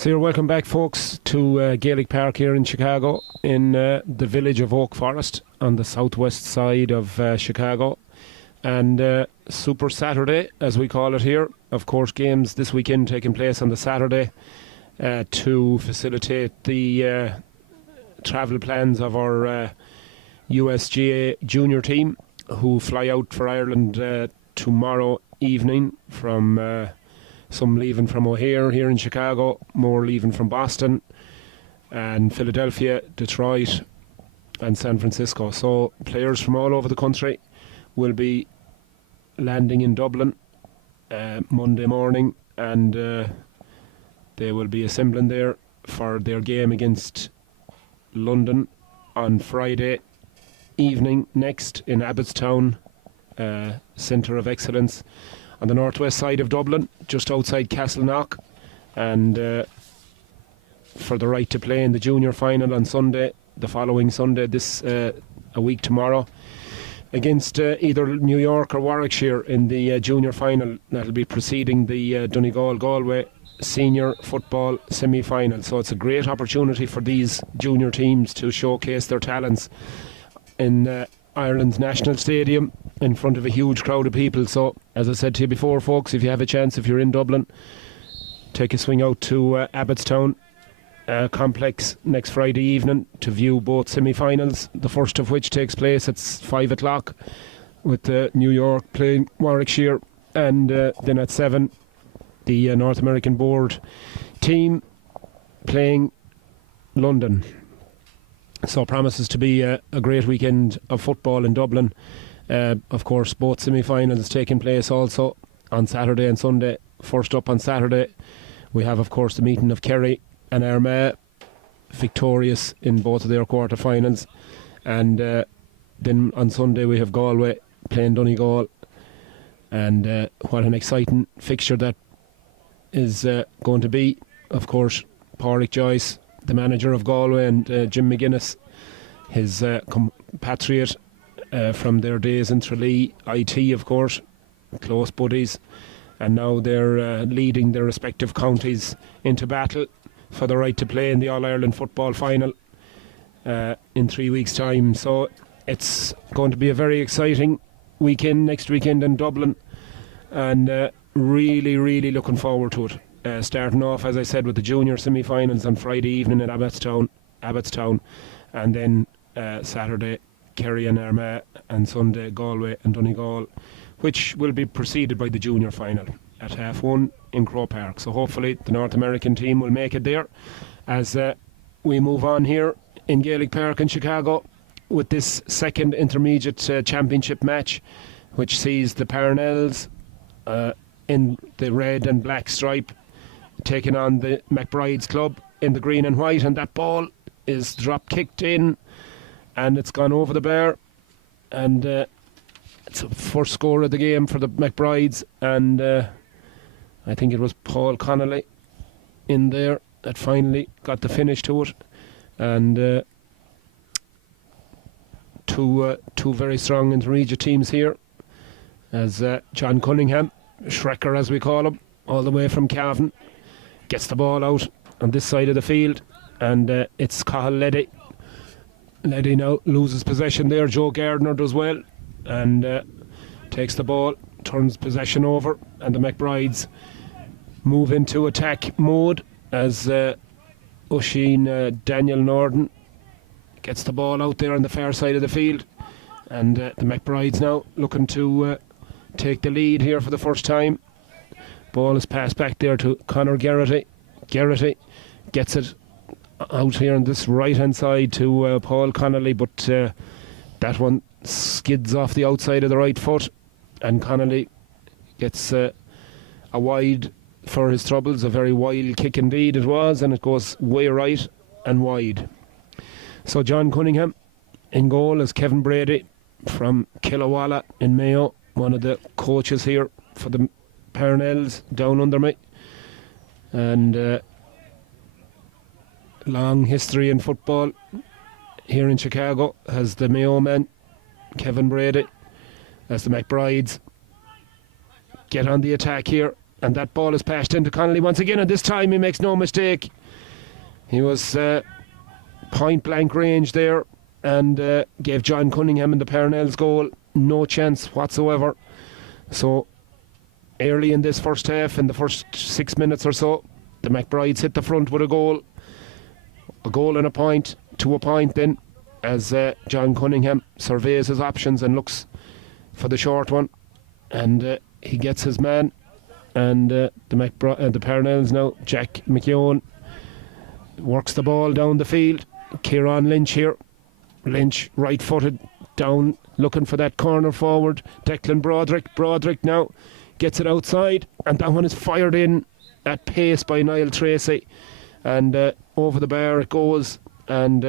So you're welcome back, folks, to Gaelic Park here in Chicago, in the village of Oak Forest on the southwest side of Chicago. And Super Saturday, as we call it here. Of course, games this weekend taking place on the Saturday to facilitate the travel plans of our USGA junior team, who fly out for Ireland tomorrow evening from... some leaving from O'Hare here in Chicago, more leaving from Boston and Philadelphia, Detroit and San Francisco. So players from all over the country will be landing in Dublin Monday morning, and they will be assembling there for their game against London on Friday evening next in Abbottstown, Centre of Excellence on the northwest side of Dublin, just outside Castleknock, and for the right to play in the junior final on Sunday, the following Sunday, this a week tomorrow, against either New York or Warwickshire in the junior final that'll be preceding the Donegal-Galway senior football semi-final. So it's a great opportunity for these junior teams to showcase their talents in Ireland's national stadium in front of a huge crowd of people. So, as I said to you before, folks, if you have a chance, if you're in Dublin, take a swing out to Abbottstown complex next Friday evening to view both semi-finals, the first of which takes place at 5 o'clock with New York playing Warwickshire, and then at 7 the North American board team playing London. So promises to be a great weekend of football in Dublin. Of course, both semi-finals taking place also on Saturday and Sunday. First up on Saturday, we have, of course, the meeting of Kerry and Armagh, victorious in both of their quarter-finals. And then on Sunday, we have Galway playing Donegal. And what an exciting fixture that is going to be. Of course, Pádraig Joyce, the manager of Galway, and Jim McGuinness, his compatriot from their days in Tralee, IT, of course, close buddies, and now they're leading their respective counties into battle for the right to play in the All-Ireland football final in 3 weeks' time. So it's going to be a very exciting weekend next weekend in Dublin, and really, really looking forward to it. Starting off, as I said, with the junior semi-finals on Friday evening at Abbottstown, and then Saturday Kerry and Armagh, and Sunday Galway and Donegal, which will be preceded by the junior final at 1:30 in Croke Park. So hopefully the North American team will make it there as we move on here in Gaelic Park in Chicago with this second intermediate championship match, which sees the Parnells in the red and black stripe taking on the McBride's club in the green and white, and that ball is drop kicked in and it's gone over the bar, and it's a first score of the game for the McBrides, and I think it was Paul Connolly in there that finally got the finish to it, and two very strong intermediate teams here, as John Cunningham, Shrekker as we call him, all the way from Cavan, gets the ball out on this side of the field, and it's Cathal Leddy. Leddy now loses possession there. Joe Gardner does well and takes the ball, turns possession over, and the McBrides move into attack mode as Oisin Daniel Norden gets the ball out there on the far side of the field, and the McBrides now looking to take the lead here for the first time. Ball is passed back there to Conor Garrity. Garrity gets it out here on this right hand side to Paul Connolly, but that one skids off the outside of the right foot, and Connolly gets a wide for his troubles. A very wild kick indeed it was, and it goes way right and wide. So John Cunningham in goal as Kevin Brady from Killawalla in Mayo, one of the coaches here for the Parnells down under me, and long history in football here in Chicago has the Mayo man Kevin Brady, as the McBrides get on the attack here and that ball is passed into Connolly once again, and this time he makes no mistake. He was point blank range there, and gave John Cunningham in the Parnell's goal no chance whatsoever. So early in this first half, in the first 6 minutes or so, the McBrides hit the front with a goal and a point, to a point then, as John Cunningham surveys his options and looks for the short one, and he gets his man, and the Parnells now, Jack McKeown works the ball down the field. Kieran Lynch here, Lynch right footed down, looking for that corner forward. Declan Broderick now gets it outside, and that one is fired in at pace by Niall Tracy, and over the bar it goes, and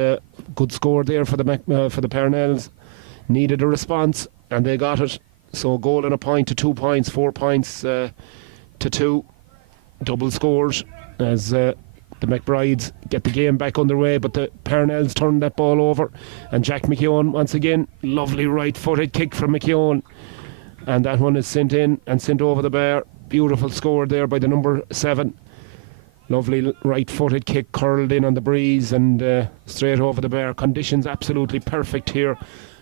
good score there for the Parnells. Needed a response and they got it, so a goal and a point to 2 points, 4 points to 2, double scores as the McBrides get the game back underway, but the Parnells turn that ball over, and Jack McKeown once again, lovely right footed kick from McKeown, and that one is sent in and sent over the bar. Beautiful score there by the number 7. Lovely right footed kick, curled in on the breeze and straight over the bar. Conditions absolutely perfect here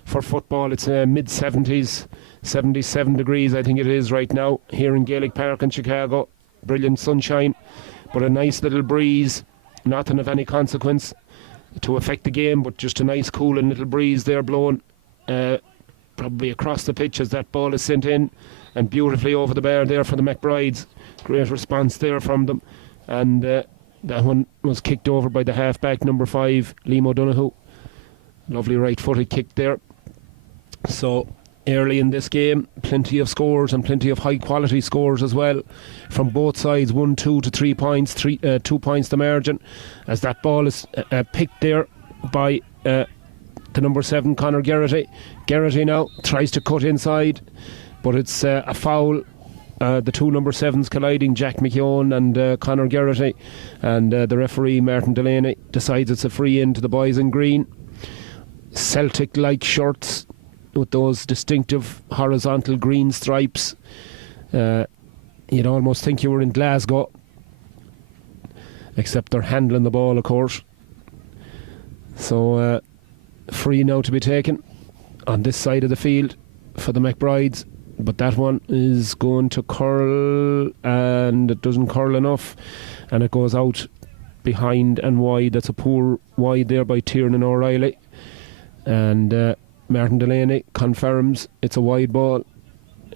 for football. It's mid 70s, 77 degrees I think it is right now here in Gaelic Park in Chicago. Brilliant sunshine, but a nice little breeze, nothing of any consequence to affect the game, but just a nice cooling little breeze there blowing probably across the pitch as that ball is sent in, and beautifully over the bar there for the McBrides. Great response there from them, and that one was kicked over by the half-back, number 5, Liam O'Donoghue. Lovely right-footed kick there. So early in this game, plenty of scores and plenty of high-quality scores as well from both sides. 1, 2 to 3 points, 2 points the margin, as that ball is picked there by the number 7, Conor Geraghty. Geraghty now tries to cut inside, but it's a foul. The two number 7s colliding, Jack McKeown and Conor Geraghty, and the referee Martin Delaney decides it's a free in to the boys in green. Celtic-like shirts with those distinctive horizontal green stripes. You'd almost think you were in Glasgow, except they're handling the ball, of course. So free now to be taken on this side of the field for the McBrides, but that one is going to curl, and it doesn't curl enough, and it goes out behind and wide. That's a poor wide there by Tiernan O'Reilly, and Martin Delaney confirms it's a wide ball.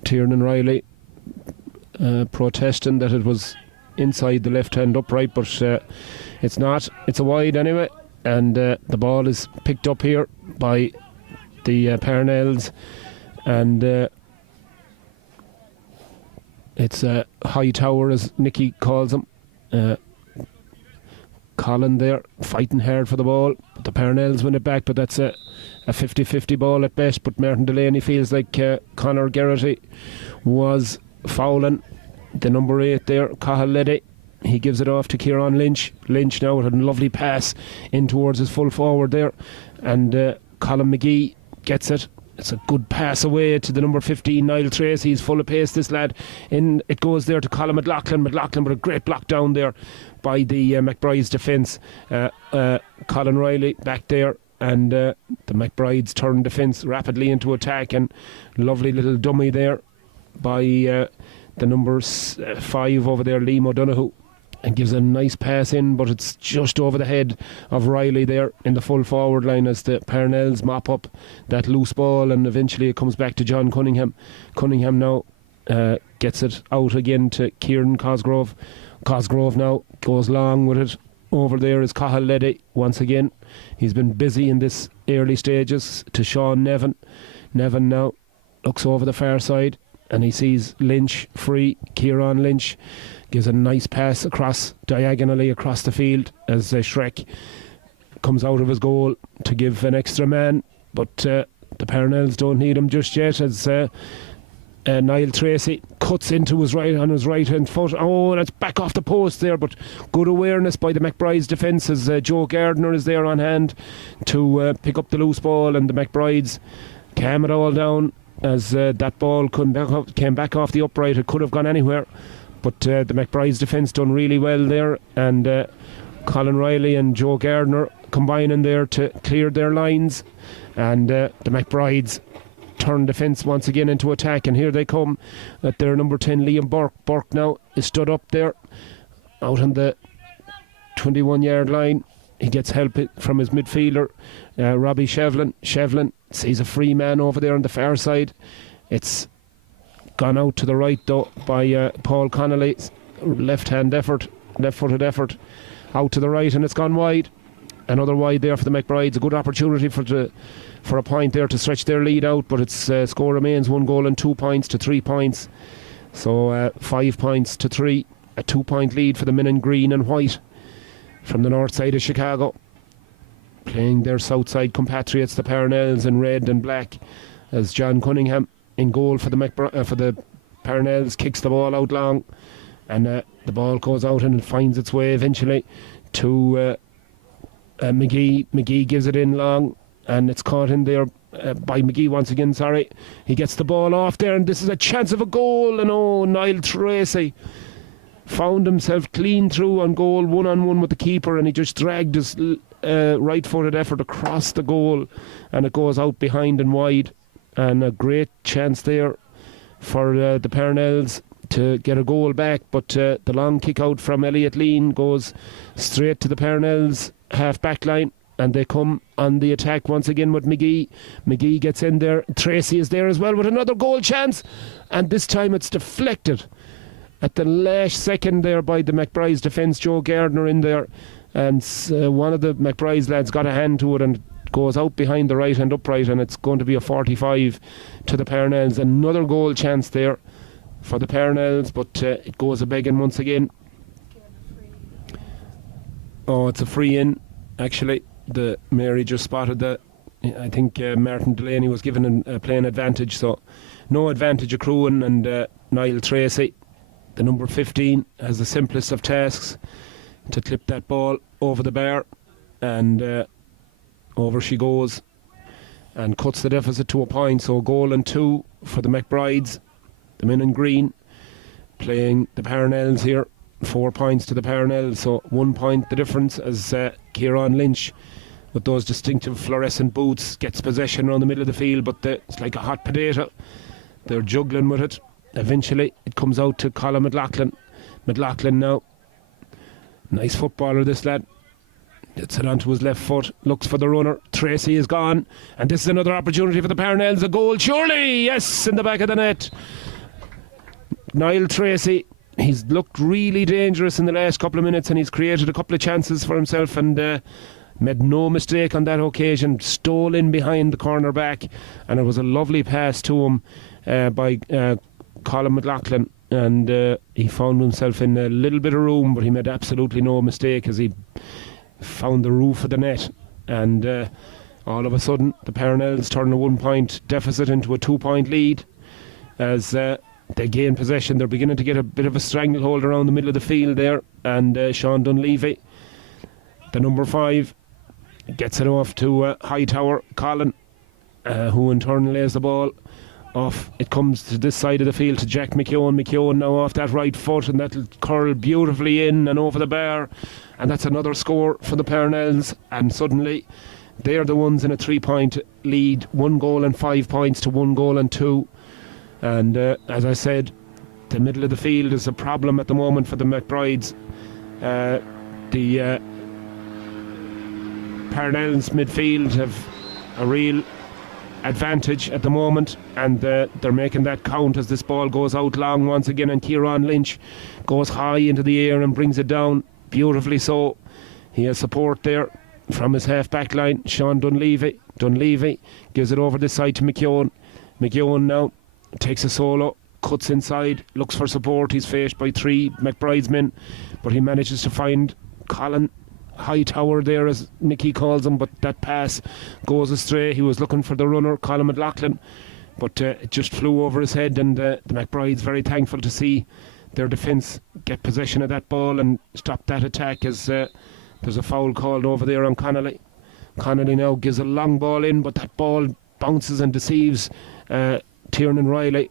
Tiernan Riley protesting that it was inside the left hand upright, but it's not. It's a wide anyway, and the ball is picked up here by the Parnells, and it's a high tower, as Nicky calls him. Colin there fighting hard for the ball, but the Parnells win it back, but that's a 50-50 ball at best. But Martin Delaney feels like Conor Geraghty was fouling the number 8 there, Cathal Leddy. He gives it off to Kieran Lynch. Lynch now with a lovely pass in towards his full forward there, and Colin McGee gets it. It's a good pass away to the number 15, Niall Tracy. He's full of pace, this lad. In it goes there to Colin McLaughlin. McLaughlin with a great block down there by the McBride's defence. Colin Riley back there, and the McBride's turn defence rapidly into attack, and lovely little dummy there by the number 5 over there, Liam O'Donoghue, and gives a nice pass in, but it's just over the head of Riley there in the full forward line as the Parnells mop up that loose ball, and eventually it comes back to John Cunningham. Cunningham now gets it out again to Kieran Cosgrove. Cosgrove now goes long with it. Over there is Cathal Leddy once again. He's been busy in this early stages to Sean Nevin. Nevin now looks over the far side and he sees Lynch free. Kieran Lynch gives a nice pass diagonally across the field as Shrek comes out of his goal to give an extra man, but the Parnells don't need him just yet, as Niall Tracy cuts into his right hand foot. Oh, that's back off the post there, but good awareness by the McBride's defence as Joe Gardner is there on hand to pick up the loose ball, and the McBrides calm it all down as that ball came back off the upright. It could have gone anywhere, But the McBride's defence done really well there, and Colin Riley and Joe Gardner combining there to clear their lines, and the McBrides turn defence once again into attack, and here they come at their number 10 Liam Burke. Burke now is stood up there out on the 21-yard line. He gets help from his midfielder Robbie Shevlin. Shevlin sees a free man over there on the far side. It's gone out to the right though by Paul Connolly. Left-footed effort out to the right, and it's gone wide. Another wide there for the McBrides. A good opportunity for a point there to stretch their lead out, but its score remains 1 goal and 2 points to 3 points. So 5 points to 3. A 2-point lead for the men in green and white from the north side of Chicago, playing their south side compatriots, the Parnells, in red and black, as John Cunningham in goal for the Parnells kicks the ball out long, and the ball goes out and it finds its way eventually to McGee. McGee gives it in long, and it's caught in there by McGee once again. He gets the ball off there, and this is a chance of a goal, and Niall Tracy found himself clean through on goal, 1-on-1 with the keeper, and he just dragged his right-footed effort across the goal, and it goes out behind and wide. And a great chance there for the Parnells to get a goal back, but the long kick out from Elliot Lean goes straight to the Parnells half-back line, and they come on the attack once again with McGee. McGee gets in there. Tracy is there as well with another goal chance, and this time it's deflected at the last second there by the McBride's defence. Joe Gardner in there, and one of the McBride's lads got a hand to it, and goes out behind the right hand upright, and it's going to be a 45 to the Parnells. Another goal chance there for the Parnells, but it goes a begging once again. Oh, it's a free in. Actually, the Mary just spotted that. I think Martin Delaney was given a playing advantage, so no advantage accruing, and Niall Tracy, the number 15, has the simplest of tasks to clip that ball over the bar, and over she goes and cuts the deficit to a point. So 1 goal and 2 for the McBrides, the men in green, playing the Parnells here. 4 points to the Parnells, so 1 point the difference, as Kieran Lynch, with those distinctive fluorescent boots, gets possession around the middle of the field, but it's like a hot potato. They're juggling with it. Eventually it comes out to Colin McLaughlin. McLaughlin now, nice footballer this lad, gets it onto his left foot, looks for the runner. Tracy is gone, and this is another opportunity for the Parnells. A goal surely, yes, in the back of the net. Niall Tracy, he's looked really dangerous in the last couple of minutes, and he's created a couple of chances for himself, and made no mistake on that occasion. Stole in behind the corner back, and it was a lovely pass to him by Colin McLaughlin, and he found himself in a little bit of room, but he made absolutely no mistake as he found the roof of the net, and all of a sudden the Parnells turn a 1 point deficit into a 2 point lead as they gain possession. They're beginning to get a bit of a stranglehold around the middle of the field there, and Sean Dunleavy, the number 5, gets it off to Hightower Colin, who in turn lays the ball off. It comes to this side of the field to Jack McKeown. McKeown now off that right foot, and that'll curl beautifully in and over the bar, and that's another score for the Parnells, and suddenly they're the ones in a 3 point lead. 1 goal and 5 points to 1 goal and 2. And as I said, the middle of the field is a problem at the moment for the McBrides. The Parnells midfield have a real advantage at the moment, and they're making that count as this ball goes out long once again, and Kieran Lynch goes high into the air and brings it down beautifully. So he has support there from his half back line, Sean Dunleavy. Dunleavy gives it over this side to McKeown. McKeown now takes a solo, cuts inside, looks for support. He's faced by 3 McBride's men, but he manages to find Colin Hightower there, as Nicky calls him, but that pass goes astray. He was looking for the runner, Colin McLaughlin, but it just flew over his head, and the McBride's very thankful to see their defence get possession of that ball and stop that attack, as there's a foul called over there on Connolly. Connolly now gives a long ball in, but that ball bounces and deceives Tiernan Riley,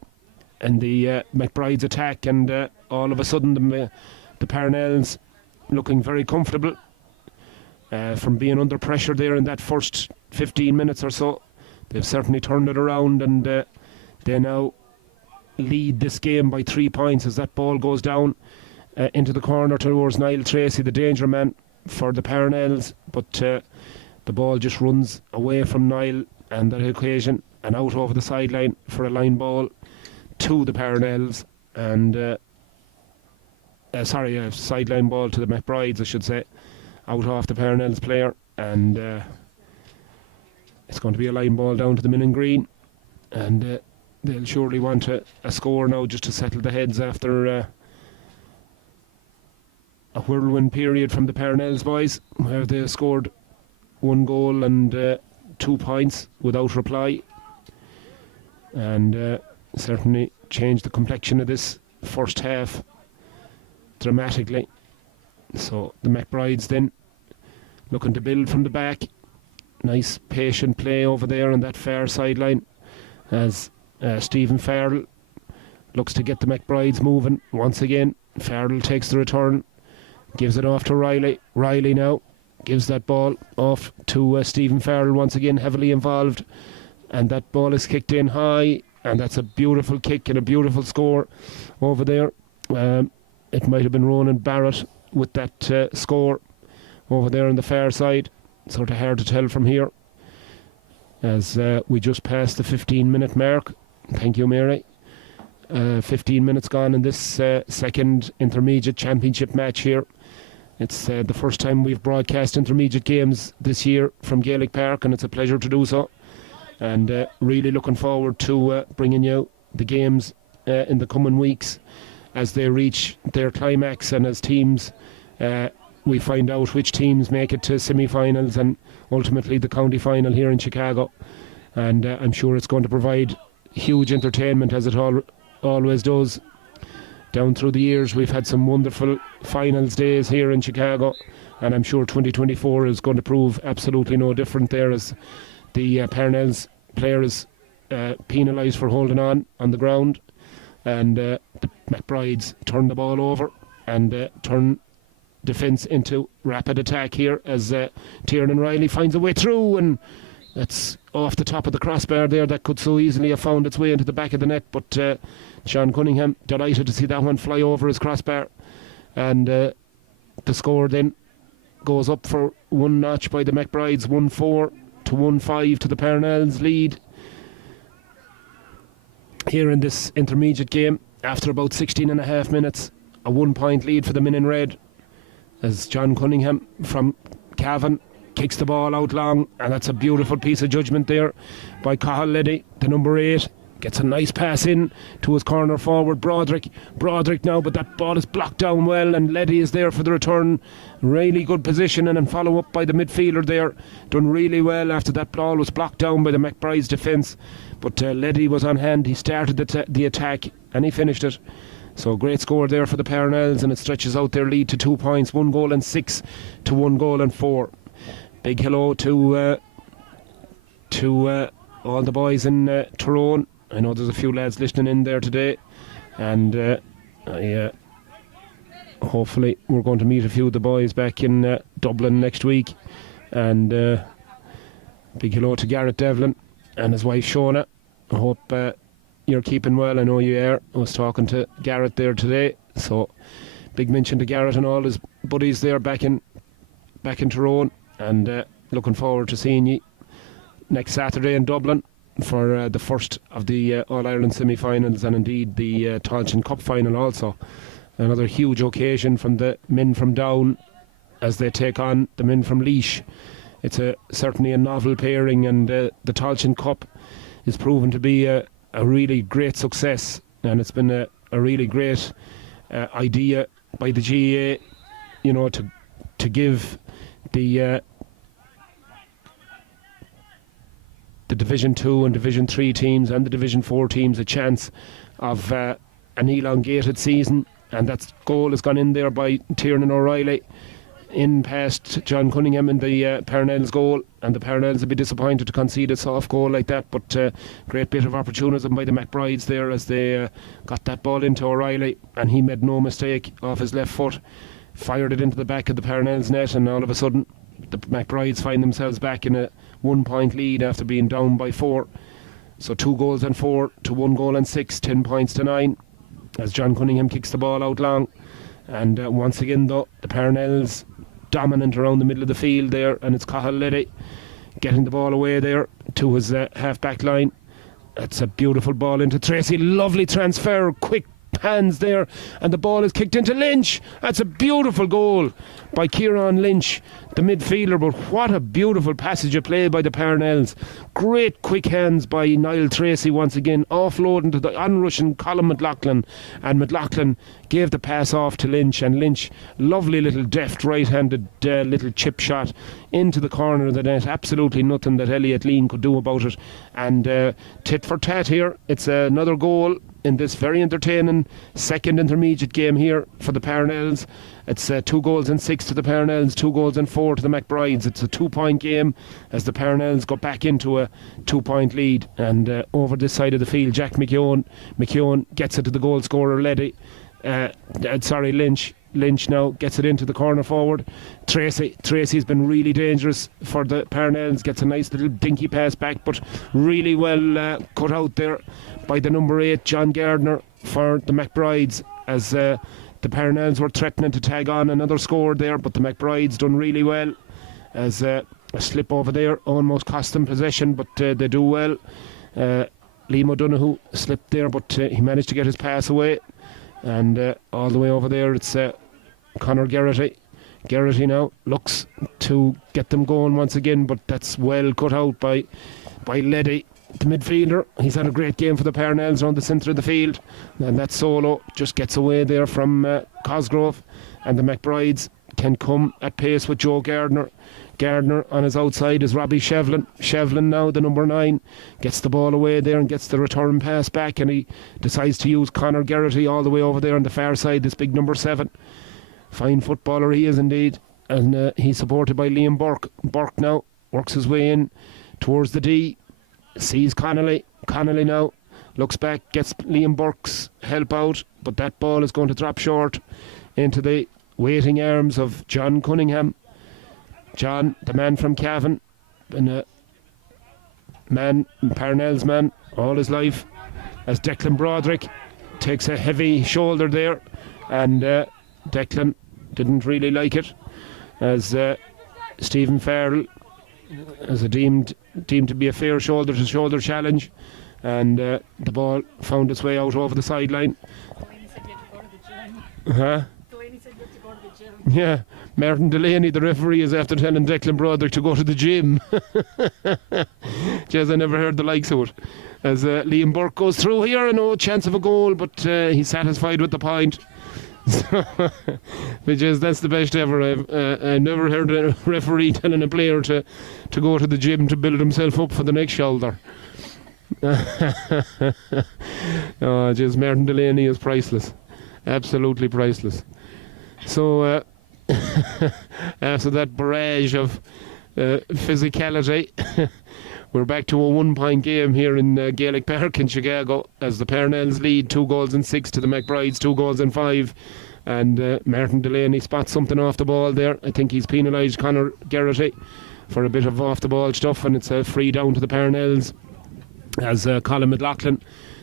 in the McBride's attack, and all of a sudden the Parnells looking very comfortable from being under pressure there in that first 15 minutes or so. They've certainly turned it around, and they now lead this game by 3 points as that ball goes down into the corner towards Niall Tracy, the danger man for the Parnells, but the ball just runs away from Niall on that occasion and out over the sideline for a line ball to the Parnells, and a sideline ball to the McBrides, I should say, out off the Parnells player, and it's going to be a line ball down to the Minnin Green, and they'll surely want a score now just to settle the heads after a whirlwind period from the Parnells boys, where they scored 1 goal and 2 points without reply, and certainly changed the complexion of this first half dramatically. So the McBrides then looking to build from the back. Nice patient play over there on that far sideline as Stephen Farrell looks to get the McBrides moving once again. Farrell takes the return, gives it off to Riley. Riley now gives that ball off to Stephen Farrell, once again heavily involved, and that ball is kicked in high, and that's a beautiful kick and a beautiful score over there. It might have been Ronan Barrett with that score over there on the far side. Sort of hard to tell from here as we just passed the 15-minute mark. Thank you, Mary. 15 minutes gone in this second intermediate championship match here. It's the first time we've broadcast intermediate games this year from Gaelic Park, and it's a pleasure to do so, and really looking forward to bringing you the games in the coming weeks as they reach their climax, and as teams we find out which teams make it to semi-finals and ultimately the county final here in Chicago. And I'm sure it's going to provide huge entertainment, as it always does. Down through the years we've had some wonderful finals days here in Chicago, and I'm sure 2024 is going to prove absolutely no different there, as the Parnells player is penalised for holding on the ground, and the McBrides turn the ball over and turn defence into rapid attack here as Tiernan Riley finds a way through, and that's off the top of the crossbar there. That could so easily have found its way into the back of the net, but Sean Cunningham delighted to see that one fly over his crossbar, and the score then goes up for one notch by the McBrides, 1-4 to 1-5 to the Parnells lead here in this intermediate game after about 16 and a half minutes. A 1 point lead for the men in red as John Cunningham from Cavan kicks the ball out long, and that's a beautiful piece of judgment there by Cathal Leddy, the number 8. Gets a nice pass in to his corner forward, Broderick now, but that ball is blocked down well, and Leddy is there for the return. Really good position, and then follow up by the midfielder there, done really well after that ball was blocked down by the McBride's defence, but Leddy was on hand. He started the attack and he finished it. So great score there for the Parnells, and it stretches out their lead to 2 points, 1 goal and 6 to 1 goal and 4. Big hello to all the boys in Tyrone. I know there's a few lads listening in there today, and hopefully we're going to meet a few of the boys back in Dublin next week. And big hello to Garrett Devlin and his wife Shona. I hope you're keeping well. I know you are. I was talking to Garrett there today, so big mention to Garrett and all his buddies there back in Tyrone, and looking forward to seeing you next Saturday in Dublin for the first of the All-Ireland semi-finals, and indeed the Tailteann Cup final also. Another huge occasion from the men from Down as they take on the men from Laois. It's certainly a novel pairing, and the Tailteann Cup is proven to be a really great success, and it's been a really great idea by the GAA, you know, to give the Division 2 and Division 3 teams and the Division 4 teams a chance of an elongated season, and that goal has gone in there by Tiernan O'Reilly in past John Cunningham in the Parnell's goal, and the Parnells will be disappointed to concede a soft goal like that, but great bit of opportunism by the McBrides there as they got that ball into O'Reilly, and he made no mistake off his left foot, fired it into the back of the Parnell's net, and all of a sudden the McBrides find themselves back in a 1 point lead after being down by 4. So 2 goals and 4 to 1 goal and 6, 10 points to 9 as John Cunningham kicks the ball out long. And once again though, the Parnells dominant around the middle of the field there, and it's Cathal Leddy getting the ball away there to his half back line. That's a beautiful ball into Tracy, lovely transfer, quick hands there, and the ball is kicked into Lynch. That's a beautiful goal by Kieran Lynch, the midfielder, but what a beautiful passage of play by the Parnells. Great quick hands by Niall Tracy once again, offloading to the onrushing Colin McLaughlin, and McLaughlin gave the pass off to Lynch, and Lynch, lovely little deft right-handed little chip shot into the corner of the net. Absolutely nothing that Elliot Lean could do about it, and tit for tat here. It's another goal in this very entertaining second intermediate game here for the Parnells. It's 2 goals and 6 to the Parnells, 2 goals and 4 to the McBrides. It's a 2 point game as the Parnells go back into a 2 point lead. And over this side of the field, Jack McKeown gets it to the goal scorer Lynch. Lynch now gets it into the corner forward. Tracy's been really dangerous for the Parnells, gets a nice little dinky pass back, but really well cut out there by the number 8 John Gardner for the McBrides, as the Parnells were threatening to tag on another score there, but the McBrides done really well, as a slip over there almost cost them possession, but they do well. Liam O'Donoghue slipped there, but he managed to get his pass away, and all the way over there it's Conor Geraghty. Geraghty now looks to get them going once again, but that's well cut out by Leddy, the midfielder. He's had a great game for the Parnells around the centre of the field, and that solo just gets away there from Cosgrove, and the McBrides can come at pace with Joe Gardner. Gardner on his outside is Robbie Shevlin. Shevlin now, the number 9, gets the ball away there and gets the return pass back, and he decides to use Conor Geraghty all the way over there on the far side, this big number 7. Fine footballer he is indeed, and he's supported by Liam Burke. Burke now works his way in towards the D, sees Connolly now looks back, gets Liam Burke's help out, but that ball is going to drop short into the waiting arms of John Cunningham. John, the man from Cavan, been a man, Parnell's man all his life, as Declan Broderick takes a heavy shoulder there, and Declan didn't really like it, as Stephen Farrell, as a deemed to be a fair shoulder to shoulder challenge, and the ball found its way out over the sideline. Yeah, Martin Delaney, the referee, is after telling Declan Broderick to go to the gym. Jez, I never heard the likes of it. As Liam Burke goes through here, no chance of a goal, but he's satisfied with the point. Because that's the best ever. I never heard a referee telling a player to go to the gym to build himself up for the next shoulder. Oh, just Martin Delaney is priceless, absolutely priceless. So after that barrage of physicality, we're back to a 1 point game here in Gaelic Park in Chicago, as the Parnells lead 2 goals and 6 to the McBrides 2 goals and 5, and Martin Delaney spots something off the ball there. I think he's penalised Conor Geraghty for a bit of off the ball stuff, and it's a free down to the Parnells, as Colin McLaughlin,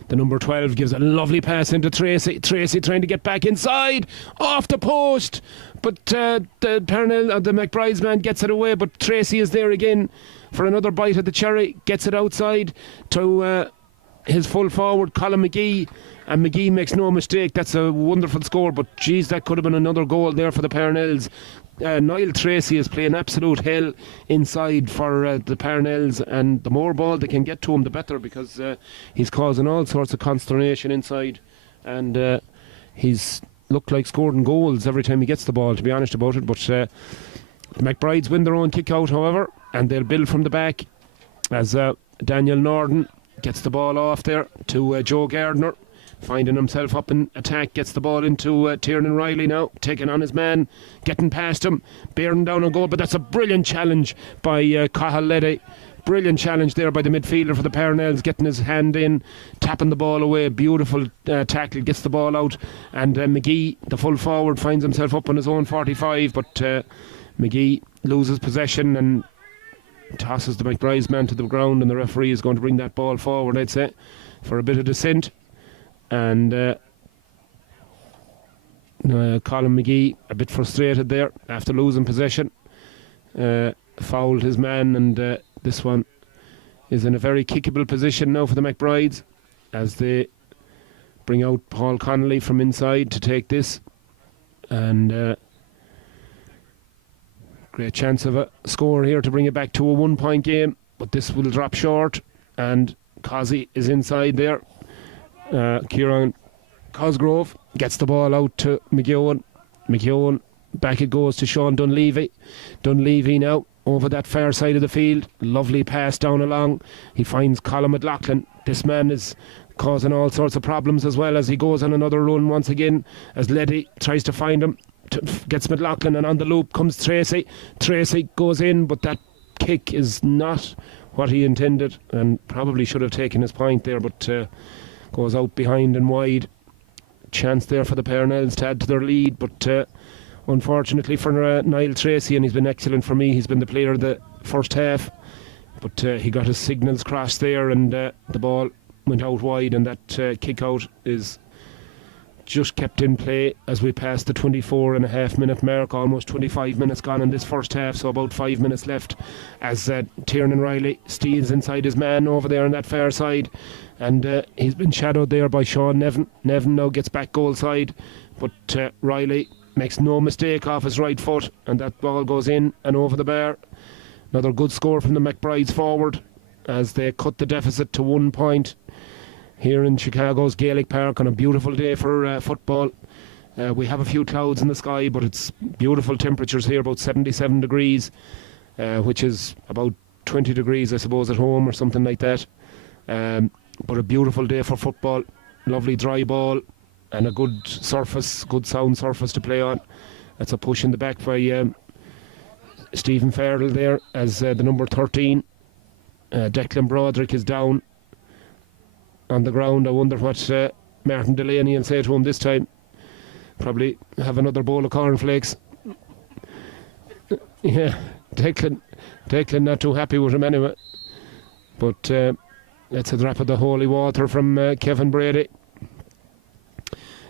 the number 12, gives a lovely pass into Tracy. Tracy trying to get back inside, off the post, but the McBride's man gets it away, but Tracy is there again for another bite at the cherry, gets it outside to his full forward, Colin McGee, and McGee makes no mistake. That's a wonderful score, but geez, that could have been another goal there for the Parnells. Niall Tracy is playing absolute hell inside for the Parnells, and the more ball they can get to him, the better, because he's causing all sorts of consternation inside, and he's looked like scoring goals every time he gets the ball, to be honest about it. But the McBrides win their own kick out, however, and they'll build from the back, as Daniel Norden gets the ball off there to Joe Gardner. finding himself up in attack, gets the ball into Tiernan Riley now, taking on his man, getting past him, bearing down on goal, but that's a brilliant challenge by Cathal Leddy. Brilliant challenge there by the midfielder for the Parnells, getting his hand in, tapping the ball away. Beautiful tackle, gets the ball out, and McGee, the full forward, finds himself up on his own 45, but McGee loses possession and tosses the McBride's man to the ground, and the referee is going to bring that ball forward, I'd say, for a bit of descent. And Colin McGee, a bit frustrated there after losing possession, fouled his man, and this one is in a very kickable position now for the McBrides as they bring out Paul Connolly from inside to take this. And great chance of a score here to bring it back to a 1-point game, but this will drop short, and Cosy is inside there. Kieran Cosgrove gets the ball out to McEwen. McEwen, back it goes to Sean Dunleavy. Dunleavy now over that far side of the field. Lovely pass down along. He finds Colin McLaughlin. This man is causing all sorts of problems as well as he goes on another run once again as Leddy tries to find him. Gets McLaughlin, and on the loop comes Tracy. Tracy goes in, but that kick is not what he intended and probably should have taken his point there, but goes out behind and wide. Chance there for the Parnells to add to their lead, but unfortunately for Niall Tracy, and he's been excellent for me, he's been the player of the first half, but he got his signals crossed there, and the ball went out wide, and that kick out is just kept in play as we pass the 24.5-minute mark. Almost 25 minutes gone in this first half, so about 5 minutes left as Tiernan Riley steals inside his man over there on that far side, and he's been shadowed there by Sean Nevin. Nevin now gets back goal side, but Riley makes no mistake off his right foot, and that ball goes in and over the bar. Another good score from the McBrides forward as they cut the deficit to 1 point here in Chicago's Gaelic Park on a beautiful day for football. We have a few clouds in the sky, but it's beautiful temperatures here, about 77 degrees, which is about 20 degrees I suppose at home or something like that. But a beautiful day for football. Lovely dry ball and a good surface, good sound surface to play on. That's a push in the back by Stephen Farrell there as the number 13. Declan Broderick is down on the ground. I wonder what Martin Delaney will say to him this time. Probably have another bowl of cornflakes. Yeah, Declan not too happy with him anyway. But that's a drop of the holy water from Kevin Brady.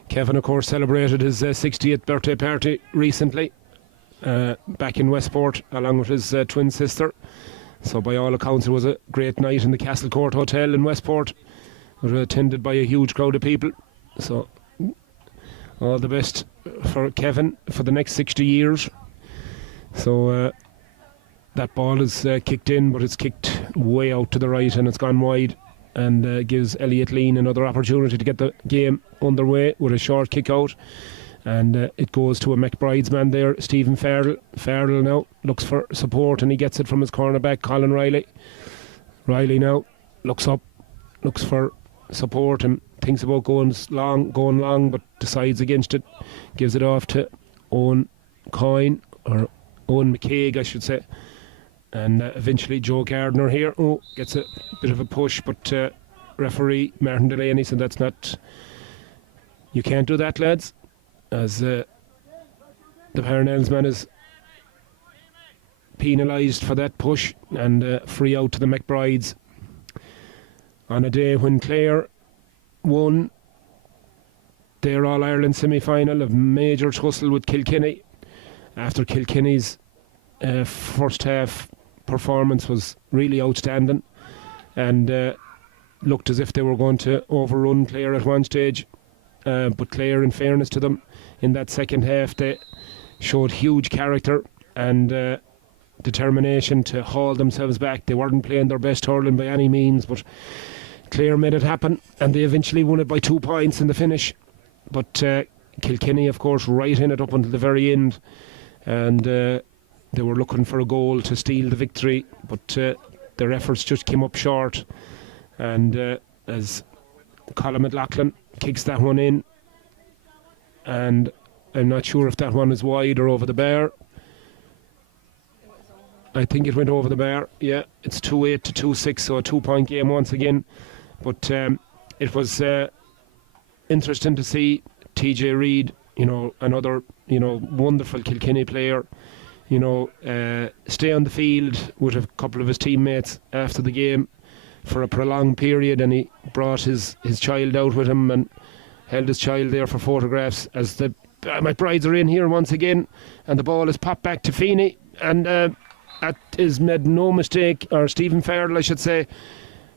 Kevin, of course, celebrated his 60th birthday party recently back in Westport along with his twin sister. So by all accounts it was a great night in the Castle Court Hotel in Westport. It was attended by a huge crowd of people. So all the best for Kevin for the next 60 years. So that ball is kicked in, but it's kicked way out to the right and it's gone wide, and gives Elliot Lean another opportunity to get the game underway with a short kick out. And it goes to a McBride's man there, Stephen Farrell. Farrell now looks for support and he gets it from his cornerback, Colin Riley. Riley now looks up, looks for support and thinks about going long, but decides against it. Gives it off to Owen Coyne, or Owen McCaig I should say. And eventually Joe Gardner here gets a bit of a push, but referee Martin Delaney said that's not, you can't do that, lads, as the Parnells man is penalised for that push, and free out to the McBrides on a day when Clare won their All-Ireland semi-final, of major tussle with Kilkenny after Kilkenny's first half performance was really outstanding and looked as if they were going to overrun Clare at one stage, but Clare, in fairness to them, in that second half they showed huge character and determination to haul themselves back. They weren't playing their best hurling by any means, but Clare made it happen and they eventually won it by 2 points in the finish. But Kilkenny, of course, right in it up until the very end, and they were looking for a goal to steal the victory, but their efforts just came up short. And as Colin McLaughlin kicks that one in, and I'm not sure if that one is wide or over the bar. I think it went over the bar. Yeah, it's 2-8 to 2-6, so a 2-point game once again. But it was interesting to see TJ Reid, another, wonderful Kilkenny player, stay on the field with a couple of his teammates after the game for a prolonged period, and he brought his child out with him and held his child there for photographs as the McBrides are in here once again, and the ball is popped back to Feeney, and that is made no mistake, or Stephen Farrell I should say,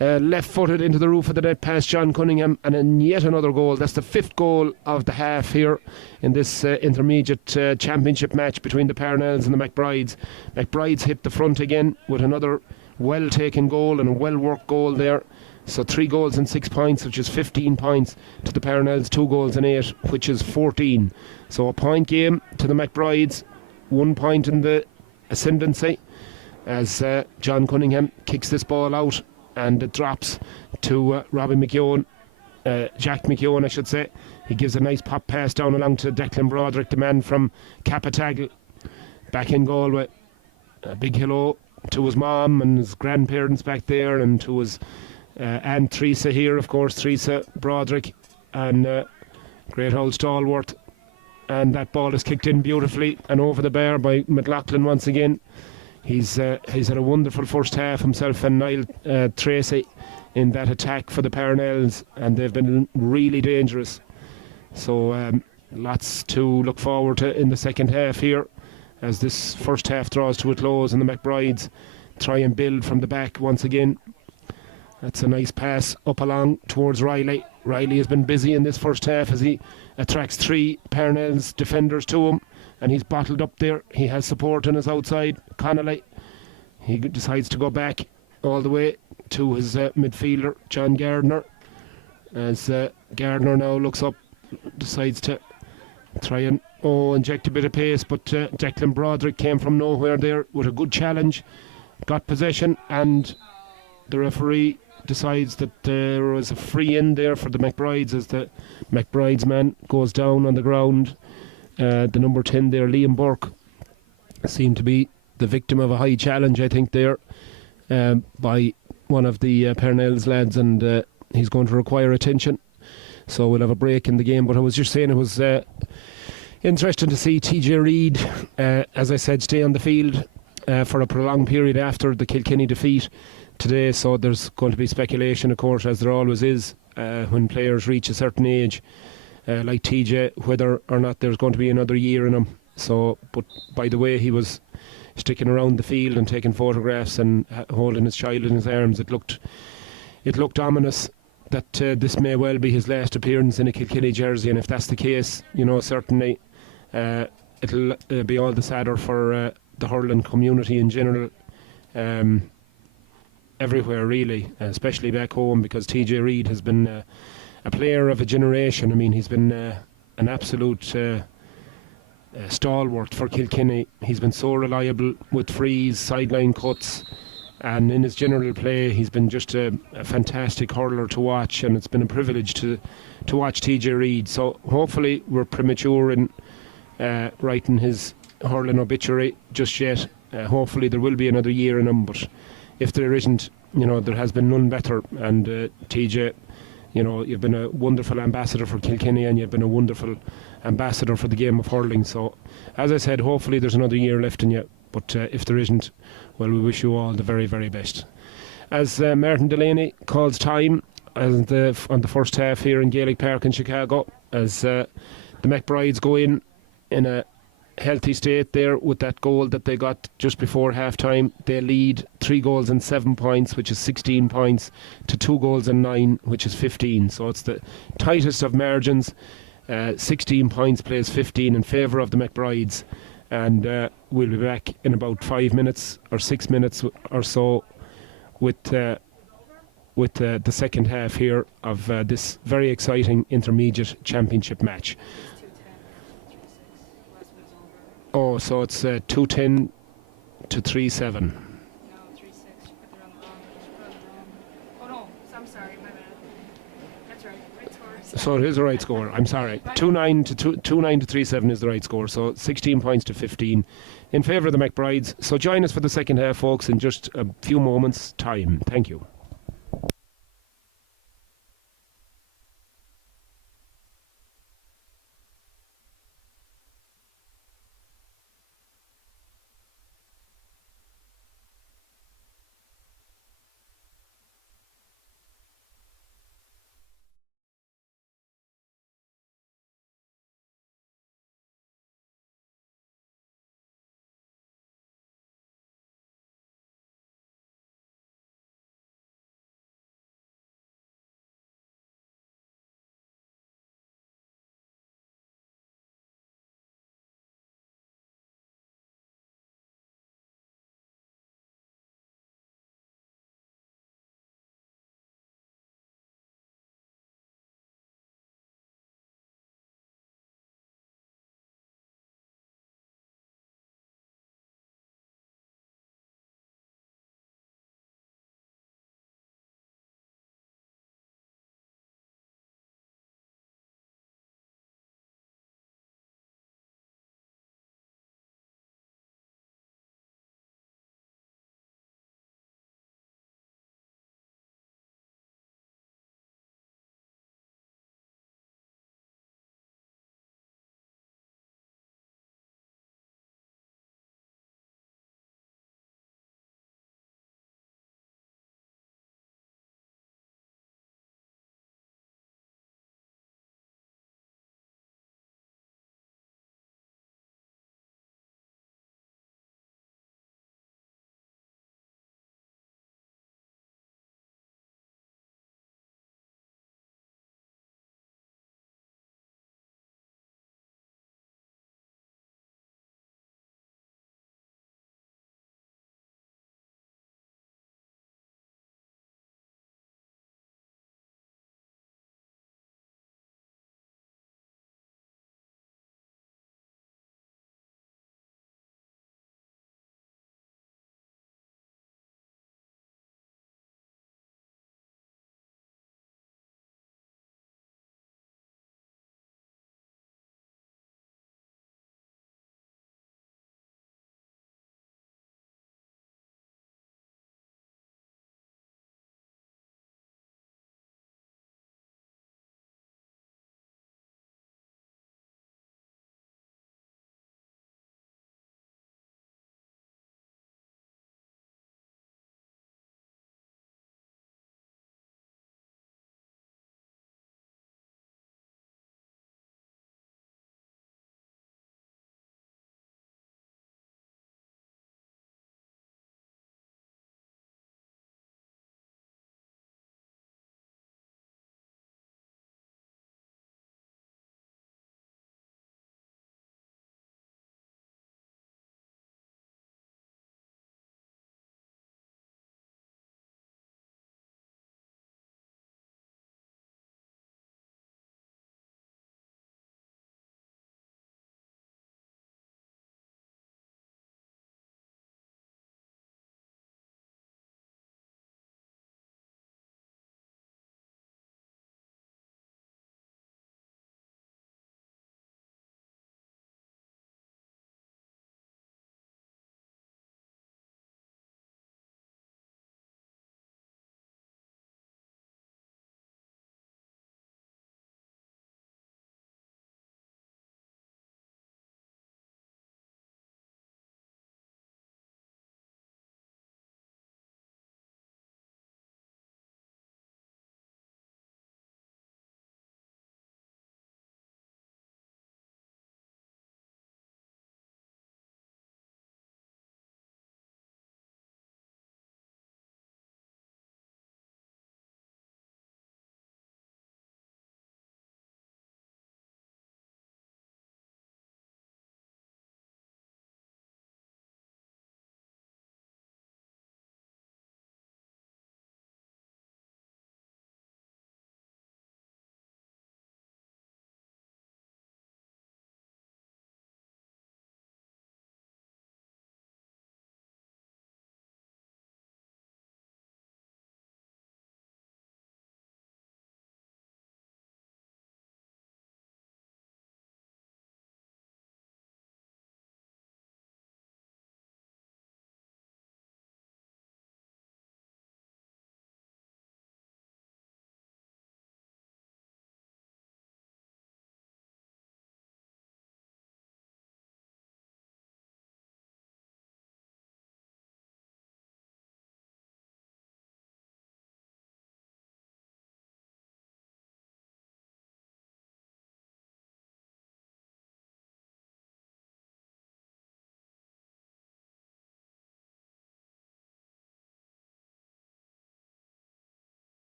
left-footed into the roof of the net past John Cunningham, and then yet another goal. That's the 5th goal of the half here in this intermediate championship match between the Parnells and the McBrides. McBrides hit the front again with another well-taken goal and a well-worked goal there. So 3 goals and 6 points, which is 15 points to the Parnells, 2 goals and 8, which is 14. So a point game to the McBrides, 1 point in the ascendancy as John Cunningham kicks this ball out, and it drops to Robbie McKeown, Jack McKeown I should say. He gives a nice pop pass down along to Declan Broderick, the man from Capatagle, back in Galway. A big hello to his mom and his grandparents back there, and to his Aunt Teresa here, of course, Teresa Broderick, and great old stalwart. And that ball is kicked in beautifully and over the bar by McLaughlin once again. He's had a wonderful first half himself and Niall Tracy in that attack for the Parnells, and they've been really dangerous. So lots to look forward to in the second half here, as this first half draws to a close and the McBrides try and build from the back once again. That's a nice pass up along towards Riley. Riley has been busy in this first half as he attracts 3 Parnells defenders to him, and he's bottled up there. He has support on his outside. Connolly, he decides to go back all the way to his midfielder, John Gardner, as Gardner now looks up, decides to try and inject a bit of pace, but Declan Broderick came from nowhere there with a good challenge, got possession, and the referee decides that there was a free in there for the McBrides as the McBrides man goes down on the ground. The number 10 there, Liam Burke, seemed to be the victim of a high challenge, I think, there by one of the Parnells lads, and he's going to require attention. So we'll have a break in the game. But I was just saying it was interesting to see TJ Reid, as I said, stay on the field for a prolonged period after the Kilkenny defeat today. So there's going to be speculation, of course, as there always is when players reach a certain age, like TJ, whether or not there's going to be another year in him. So, but by the way he was sticking around the field and taking photographs and holding his child in his arms, it looked ominous that this may well be his last appearance in a Kilkenny jersey. And if that's the case, certainly it'll be all the sadder for the hurling community in general, everywhere really, especially back home, because TJ Reid has been a player of a generation. I mean, he's been an absolute stalwart for Kilkenny. He's been so reliable with frees, sideline cuts, and in his general play he's been just a fantastic hurler to watch, and it's been a privilege to watch TJ Reid. So hopefully we're premature in writing his hurling obituary just yet. Hopefully there will be another year in him, but if there isn't, there has been none better. And TJ, you've been a wonderful ambassador for Kilkenny, and you've been a wonderful ambassador for the game of hurling. So, as I said, hopefully there's another year left in you. But if there isn't, well, we wish you all the very, very best. As Martin Delaney calls time on the first half here in Gaelic Park in Chicago, as the McBrides go in a healthy state there with that goal that they got just before half time. They lead 3 goals and 7 points, which is 16 points, to 2 goals and 9, which is 15. So it's the tightest of margins. 16 points plays 15 in favour of the McBrides, and we'll be back in about 5 minutes or 6 minutes or so with the second half here of this very exciting intermediate championship match. Oh, so it's 2-10 to 3-7. No, 3-6. Oh no, I'm sorry, my bad. That's right, right scores. So it is the right score. I'm sorry. 2-9 to 3-7 is the right score. So 16 points to 15 in favour of the McBrides. So join us for the second half, folks, in just a few moments' time. Thank you.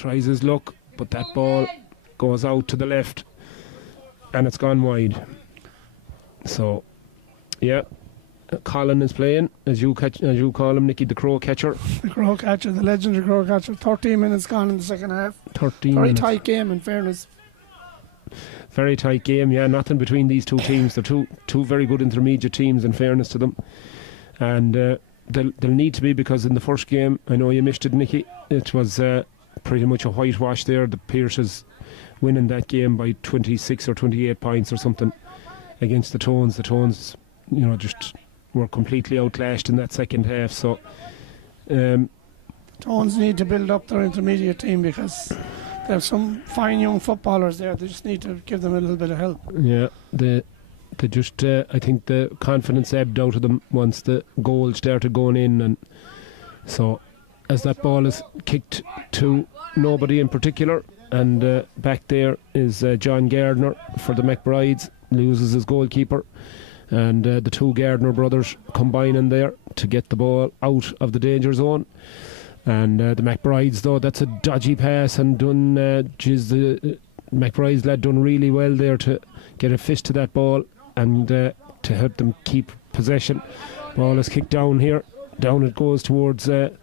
tries his luck, but that ball goes out to the left and it's gone wide. So, yeah, Colin is playing, as you call him, Nicky, the crow catcher. The crow catcher, the legendary crow catcher. 13 minutes gone in the second half. 13 Very minutes. tight game, in fairness. Very tight game, yeah. Nothing between these two teams. They're two very good intermediate teams, in fairness to them. And they'll need to be, because in the first game, I know you missed it, Nicky, it was pretty much a whitewash there. The Pierces winning that game by 26 or 28 points or something against the Tones. The Tones, just were completely outclashed in that second half. So Tones need to build up their intermediate team, because they have some fine young footballers there. They just need to give them a little bit of help. Yeah, they just, I think the confidence ebbed out of them once the goal started going in. And so as that ball is kicked to nobody in particular, and back there is John Gardner for the McBrides, loses his goalkeeper, and the two Gardner brothers combining there to get the ball out of the danger zone. And the McBrides, though, that's a dodgy pass, and done. The McBride's lad done really well there to get a fist to that ball and to help them keep possession. Ball is kicked down here. Down it goes towards Ian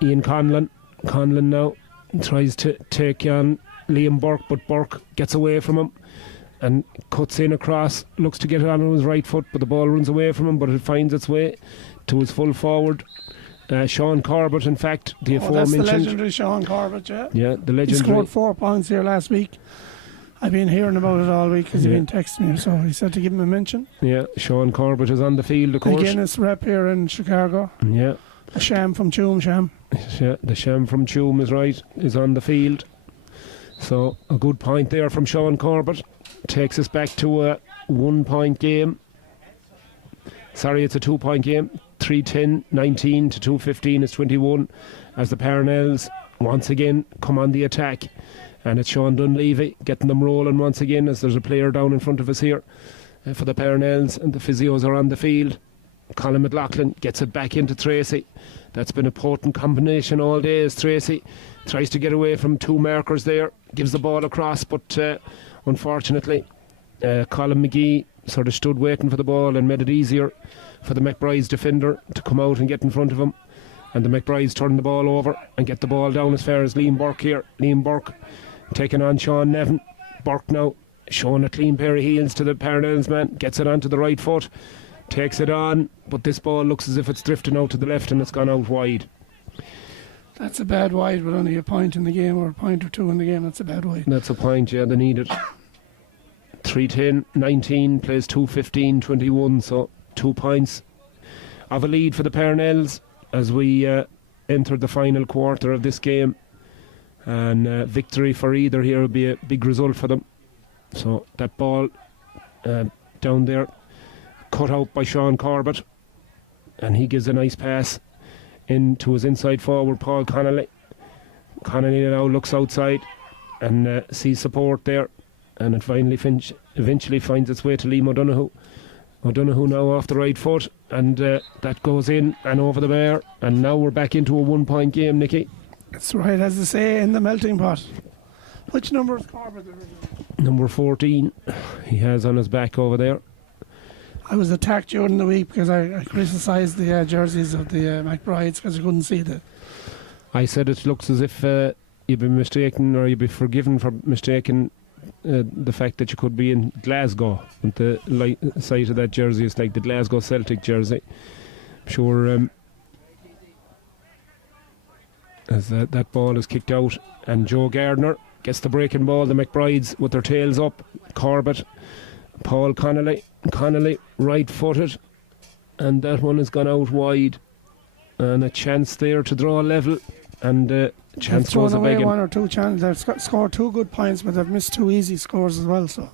Conlon. Conlon now tries to take on Liam Burke, but Burke gets away from him and cuts in across, looks to get it on his right foot, but the ball runs away from him, but it finds its way to his full forward, Sean Corbett, in fact, the aforementioned. That's the legendary Sean Corbett, yeah. Yeah, the legendary. He scored 4 points here last week. I've been hearing about it all week because he's been texting me, so he said to give him a mention. Yeah, Sean Corbett is on the field, of course. The Guinness rep here in Chicago. Yeah. A Sham from Tuam, Sham. Yeah, the Sham from Tuam is right, is on the field. So a good point there from Sean Corbett. Takes us back to a 1 point game. Sorry, it's a 2 point game. 3:10-19 to 2:15 is 21, as the Parnells once again come on the attack. And it's Sean Dunleavy getting them rolling once again, as there's a player down in front of us here for the Parnells, and the physios are on the field. Colin McLaughlin gets it back into Tracy. That's been a potent combination all day, as Tracy tries to get away from two markers there, gives the ball across, but unfortunately Colin McGee sort of stood waiting for the ball and made it easier for the McBride's defender to come out and get in front of him. And the McBride's turn the ball over and get the ball down as far as Liam Burke here. Liam Burke taking on Sean Nevin. Burke now showing a clean pair of heels to the Parnells man, gets it onto the right foot, takes it on, but this ball looks as if it's drifting out to the left and it's gone out wide. That's a bad wide with only a point in the game, or a point or two in the game. That's a bad wide. That's a point, yeah, they need it. 3:10-19 plays 2:15-21, so 2 points of a lead for the Parnells as we enter the final quarter of this game. And victory for either here will be a big result for them. So that ball down there, cut out by Sean Corbett, and he gives a nice pass into his inside forward, Paul Connolly. Connolly now looks outside and sees support there, and it eventually finds its way to Liam O'Donoghue. O'Donoghue now off the right foot, and that goes in and over the bar, and now we're back into a 1 point game, Nicky. That's right, as they say, in the melting pot. Which number is Corbett? Number 14 he has on his back over there. I was attacked during the week because I criticised the jerseys of the McBrides because I couldn't see the... I said it looks as if you'd be mistaken, or you'd be forgiven for mistaking the fact that you could be in Glasgow. And the sight of that jersey is like the Glasgow Celtic jersey. I'm sure as that ball is kicked out, and Joe Gardner gets the breaking ball. The McBrides with their tails up. Corbett, Paul Connolly right footed, and that one has gone out wide, and a chance there to draw a level, and chance throws a begging. One or two chances. They've scored 2 good points, but they've missed 2 easy scores as well. So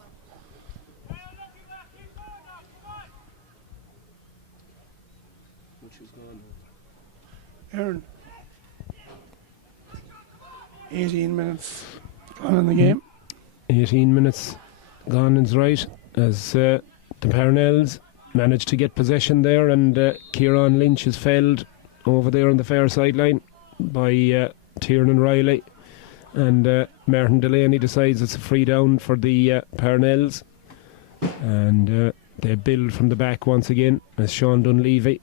which is gone? Aaron, 18 minutes gone in the game. 18 minutes gone is right, as the Parnells managed to get possession there, and Kieran Lynch is felled over there on the far sideline by Tiernan Riley, And Martin Delaney decides it's a free down for the Parnells. And they build from the back once again as Sean Dunleavy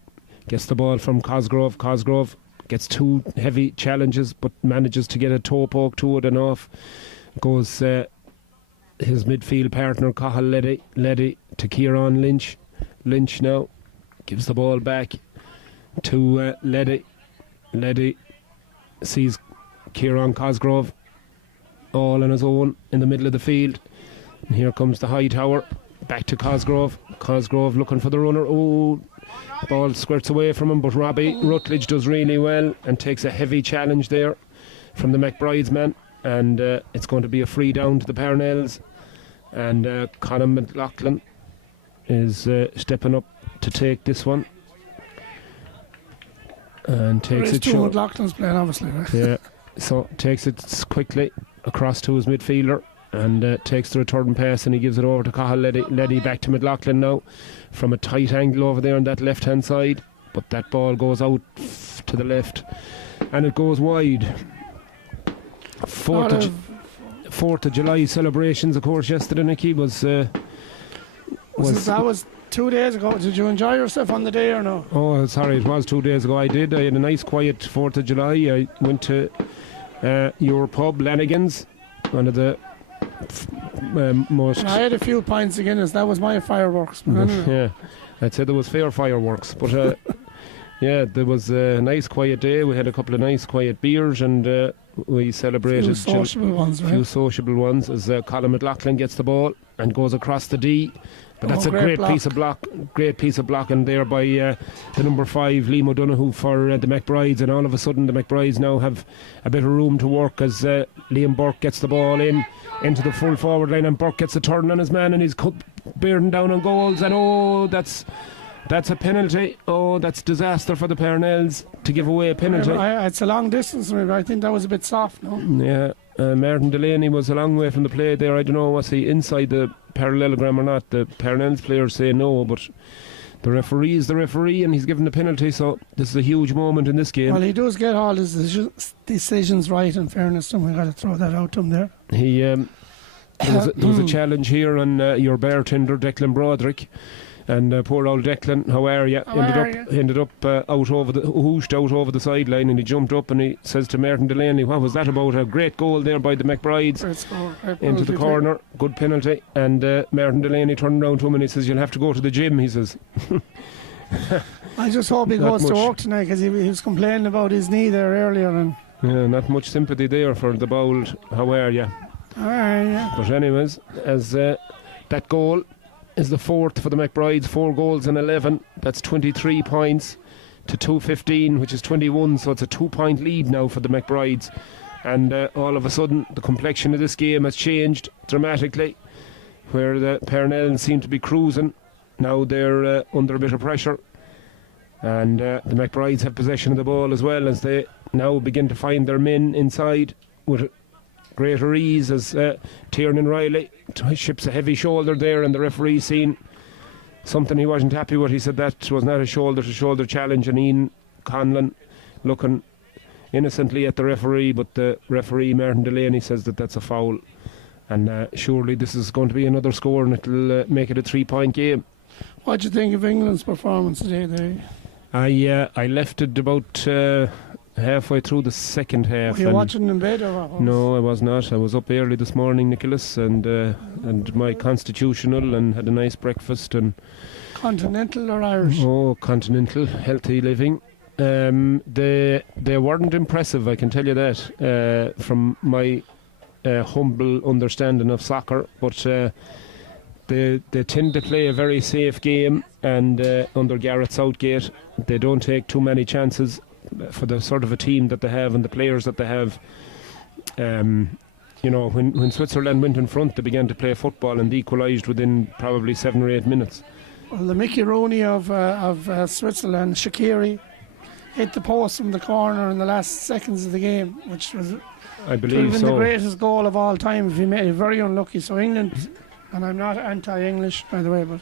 gets the ball from Cosgrove. Cosgrove gets two heavy challenges but manages to get a toe poke to it and off. Goes his midfield partner Cathal Leddy to Kieran Lynch. Lynch now gives the ball back to Leddy. Leddy sees Kieran Cosgrove all on his own in the middle of the field. And here comes the high tower. Back to Cosgrove. Cosgrove looking for the runner. Oh, ball squirts away from him, but Robbie Rutledge does really well and takes a heavy challenge there from the McBride's man. And it's going to be a free down to the Parnells. And Colin McLaughlin is stepping up to take this one. And takes it. Two McLaughlin's playing, obviously, right? Yeah. So takes it quickly across to his midfielder and takes the return pass, and he gives it over to Cathal Leddy back to McLaughlin now from a tight angle over there on that left hand side, but that ball goes out to the left and it goes wide. 4th of July celebrations, of course, yesterday, Nicky, that was 2 days ago. Did you enjoy yourself on the day or no? Oh, sorry, it was 2 days ago. I did. I had a nice quiet 4th of July. I went to your pub, Lanigan's, one of the most... I had a few pints of Guinness. That was my fireworks. Yeah, I'd say there was fair fireworks. But yeah, there was a nice quiet day. We had a couple of nice quiet beers and we celebrated... Few sociable ones as Colin McLaughlin gets the ball and goes across the D. But that's a great piece of blocking there by the number 5, Liam O'Donoghue, for the McBrides, and all of a sudden the McBrides now have a bit of room to work as Liam Burke gets the ball into the full forward line, and Burke gets a turn on his man and he's bearing down on goals, and that's a penalty. Oh, that's disaster for the Parnells to give away a penalty. It's a long distance, maybe. I think that was a bit soft, no? Yeah. Martin Delaney was a long way from the play there. I don't know, was he inside the parallelogram or not? The Parnells players say no, but the referee is the referee and he's given the penalty, so this is a huge moment in this game. Well, he does get all his decisions right, in fairness to him. We've got to throw that out to him there. There was a challenge here on your bartender, Declan Broderick. And poor old Declan, how are you? Ended up hooshed out over the sideline, and he jumped up and he says to Martin Delaney, what was that about? A great goal there by the McBrides into the corner, good penalty. And Martin Delaney turned around to him and he says, you'll have to go to the gym, he says. I just hope he goes to work tonight, because he was complaining about his knee there earlier. And yeah, not much sympathy there for the bowled, how are you? Yeah. But anyways, as that goal is the 4th for the McBrides, 4 goals and 11. That's 23 points to 215, which is 21, so it's a 2-point lead now for the McBrides. And all of a sudden the complexion of this game has changed dramatically, where the Parnells seem to be cruising. Now they're under a bit of pressure, and the McBrides have possession of the ball as well, as they now begin to find their men inside with greater ease, as Tiernan Riley ships a heavy shoulder there, and the referee seen something he wasn't happy with. He said that was not a shoulder-to-shoulder challenge, and Ian Conlon looking innocently at the referee, but the referee, Martin Delaney, says that that's a foul. And surely this is going to be another score, and it'll make it a 3-point game. What do you think of England's performance today? I left it about halfway through the second half. Were you watching in bed or what? No, I was not. I was up early this morning, Nicholas, and my constitutional, and had a nice breakfast. And continental or Irish? Oh, continental, healthy living. They weren't impressive, I can tell you that, from my humble understanding of soccer, but they tend to play a very safe game, and under Gareth Southgate they don't take too many chances for the sort of a team that they have and the players that they have. When Switzerland went in front, they began to play football and equalised within probably 7 or 8 minutes. Well, the Mickey Rooney of Switzerland, Shaqiri, hit the post from the corner in the last seconds of the game, which was, I believe, the greatest goal of all time. If he made it, very unlucky. So England, and I'm not anti-English by the way, but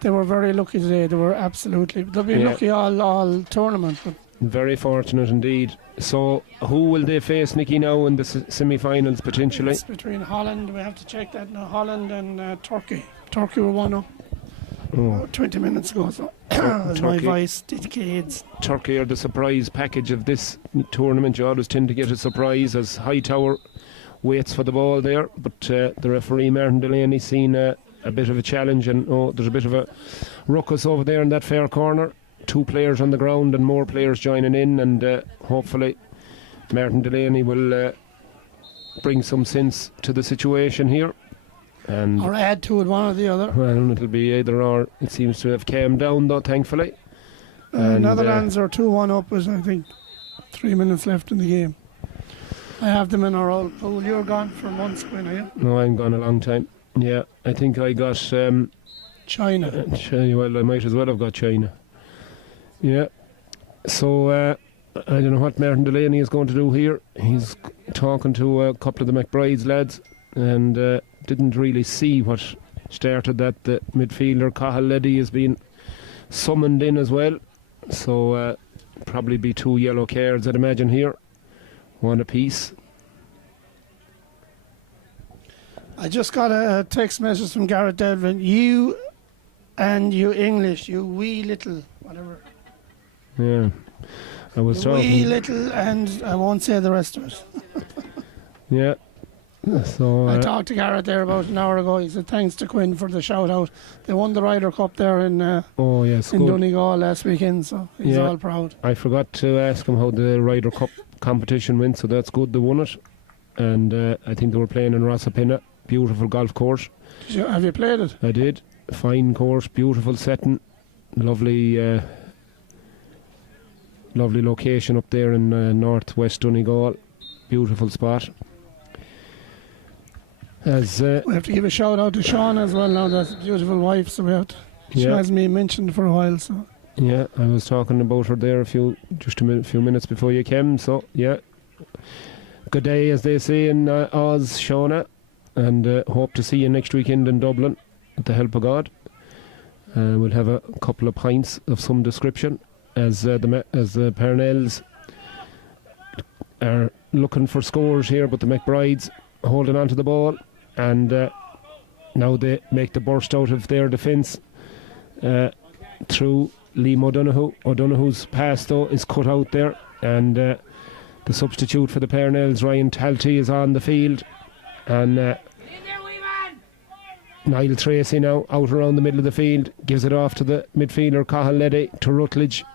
they were very lucky today. They were absolutely. They'll be lucky all tournament, but Very fortunate indeed. So, who will they face, Nicky, now in the semi-finals potentially? It's between Holland, we have to check that now, Holland and Turkey. Turkey were 1-0 about 20 minutes ago, so as my voice indicates. Turkey are the surprise package of this tournament. You always tend to get a surprise as Hightower waits for the ball there, but the referee Martin Delaney seen a bit of a challenge, and there's a bit of a ruckus over there in that far corner. 2 players on the ground and more players joining in, and hopefully Martin Delaney will bring some sense to the situation here. And or add to it, one or the other. Well, it'll be either or. It seems to have calmed down though, thankfully. Netherlands are 2-1 up with, I think, 3 minutes left in the game. I have them in our old pool. You're gone for months, Quinn, are you? No, I'm gone a long time. Yeah, I think I got China. Well, I might as well have got China. Yeah. So I don't know what Martin Delaney is going to do here. He's talking to a couple of the McBride's lads, and didn't really see what started that. The midfielder Cathal Leddy has been summoned in as well, so probably be 2 yellow cards, I'd imagine, here, 1 apiece. I just got a text message from Garrett Devlin. You and you English, you wee little whatever. Yeah, I was you talking. wee little, and I won't say the rest of it. Yeah. So I talked to Garrett there about an hour ago. He said thanks to Quinn for the shout out. They won the Ryder Cup there in Donegal last weekend, so he's all proud. I forgot to ask him how the Ryder Cup competition went, so that's good they won it. And I think they were playing in Rossapinna, beautiful golf course. Have you played it? I did. Fine course, beautiful setting, lovely location up there in northwest Donegal. Beautiful spot. We have to give a shout out to Sean as well now. That's a beautiful wife, so she has me mentioned for a while. So yeah, I was talking about her there a few minutes before you came. So yeah, good day, as they say in Oz, Shauna, and hope to see you next weekend in Dublin with the help of God. We'll have a couple of pints of some description as the Parnells are looking for scores here, but the McBrides holding on to the ball. And now they make the burst out of their defence through Liam O'Donoghue. O'Donoghue's pass, though, is cut out there. And the substitute for the Parnells, Ryan Talty, is on the field. And Niall Tracy now out around the middle of the field. Gives it off to the midfielder, Cathal Leddy, to Rutledge.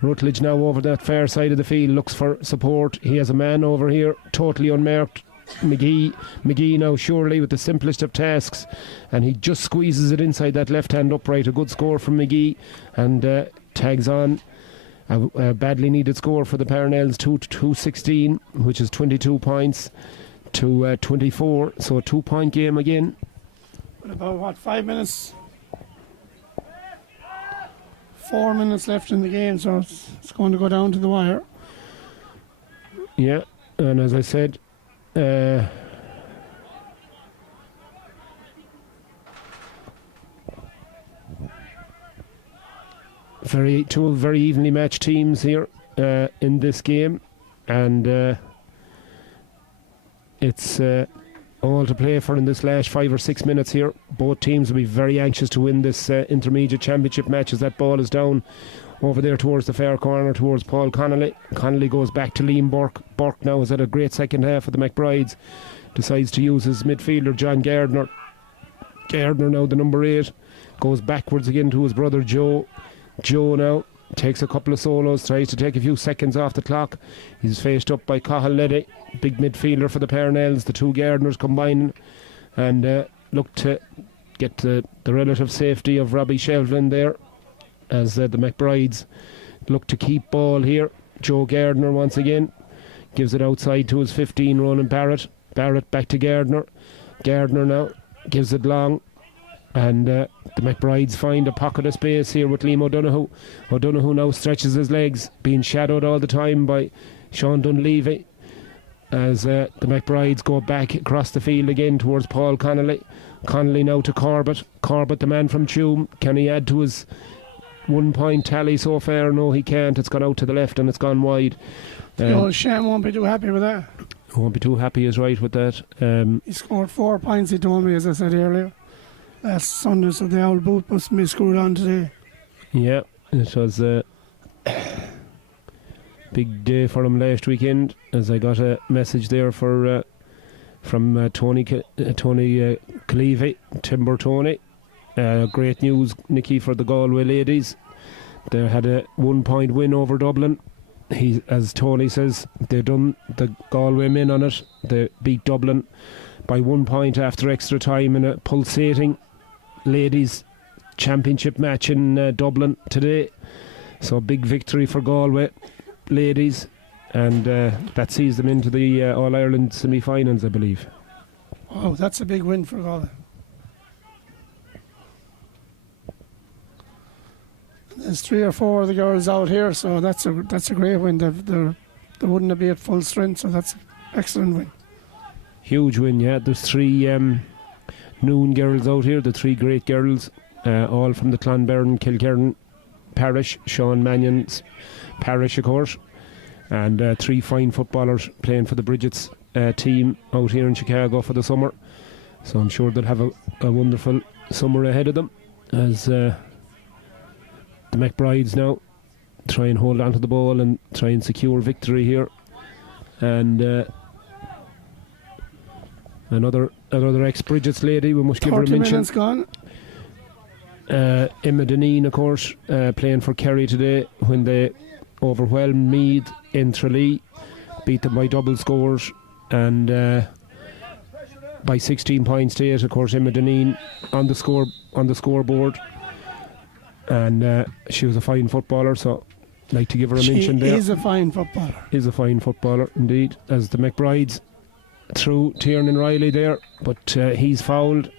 Rutledge now over that far side of the field, looks for support. He has a man over here, totally unmarked. McGee now surely with the simplest of tasks, and he just squeezes it inside that left hand upright. A good score from McGee, and tags on a badly needed score for the Parnells, 2-16, which is 22 points to 24, so a 2-point game again. But about 5 minutes, 4 minutes left in the game, so it's going to go down to the wire. Yeah, and as I said, two very evenly matched teams here in this game, and it's all to play for in this last 5 or 6 minutes here. Both teams will be very anxious to win this intermediate championship match, as that ball is down over there towards the far corner, towards Paul Connolly. Connolly goes back to Liam Burke. Burke now has had a great second half for the McBrides. Decides to use his midfielder, John Gardner. Gardner now, the number 8, goes backwards again to his brother Joe. Joe now takes a couple of solos, tries to take a few seconds off the clock. He's faced up by Cathal Leddy, big midfielder for the Parnells. The two Gardners combining and look to get the relative safety of Robbie Shelvin there, as the McBrides look to keep ball here. Joe Gardner once again gives it outside to his 15, Ronan Barrett. Barrett back to Gardner. Gardner now gives it long, and the McBrides find a pocket of space here with Liam O'Donoghue. O'Donoghue now stretches his legs, being shadowed all the time by Sean Dunleavy, as the McBrides go back across the field again towards Paul Connolly. Connolly now to Corbett. Corbett, the man from Tuam, can he add to his 1 point tally so far. No, he can't. It's gone out to the left and it's gone wide. Shane won't be too happy with that. Won't be too happy, is right with that. He scored 4 points, he told me, as I said earlier, last Sunday, so the old boot must be screwed on today. Yeah, it was a big day for him last weekend, as I got a message there from Tony Cleavey, Timber Tony. Great news, Nicky, for the Galway ladies. They had a 1 point win over Dublin. As Tony says, they done the Galway men on it. They beat Dublin by 1 point after extra time in a pulsating ladies championship match in Dublin today. So big victory for Galway ladies, and that sees them into the All-Ireland semi-finals, I believe. Oh, that's a big win for Galway. There's 3 or 4 of the girls out here, so that's a great win. They wouldn't be at full strength, so that's an excellent win. Huge win, yeah. There's 3 noon girls out here, the 3 great girls, all from the Clonberne, Kilkerran parish, Sean Mannion's parish, of course, and 3 fine footballers playing for the Bridget's team out here in Chicago for the summer. So I'm sure they'll have a wonderful summer ahead of them, as the McBrides now try and hold on to the ball and try and secure victory here. And another ex-Bridget's lady, we must give her a mention. 30 minutes gone. Emma Deneen, of course, playing for Kerry today when they overwhelmed Meath in Tralee, beat them by double scores, and by 16 points to 8. Of course, Emma Deneen on the scoreboard, and she was a fine footballer, so I'd like to give her a mention there. She is a fine footballer. Is a fine footballer indeed. As the McBrides through Tiernan Riley there, but he's fouled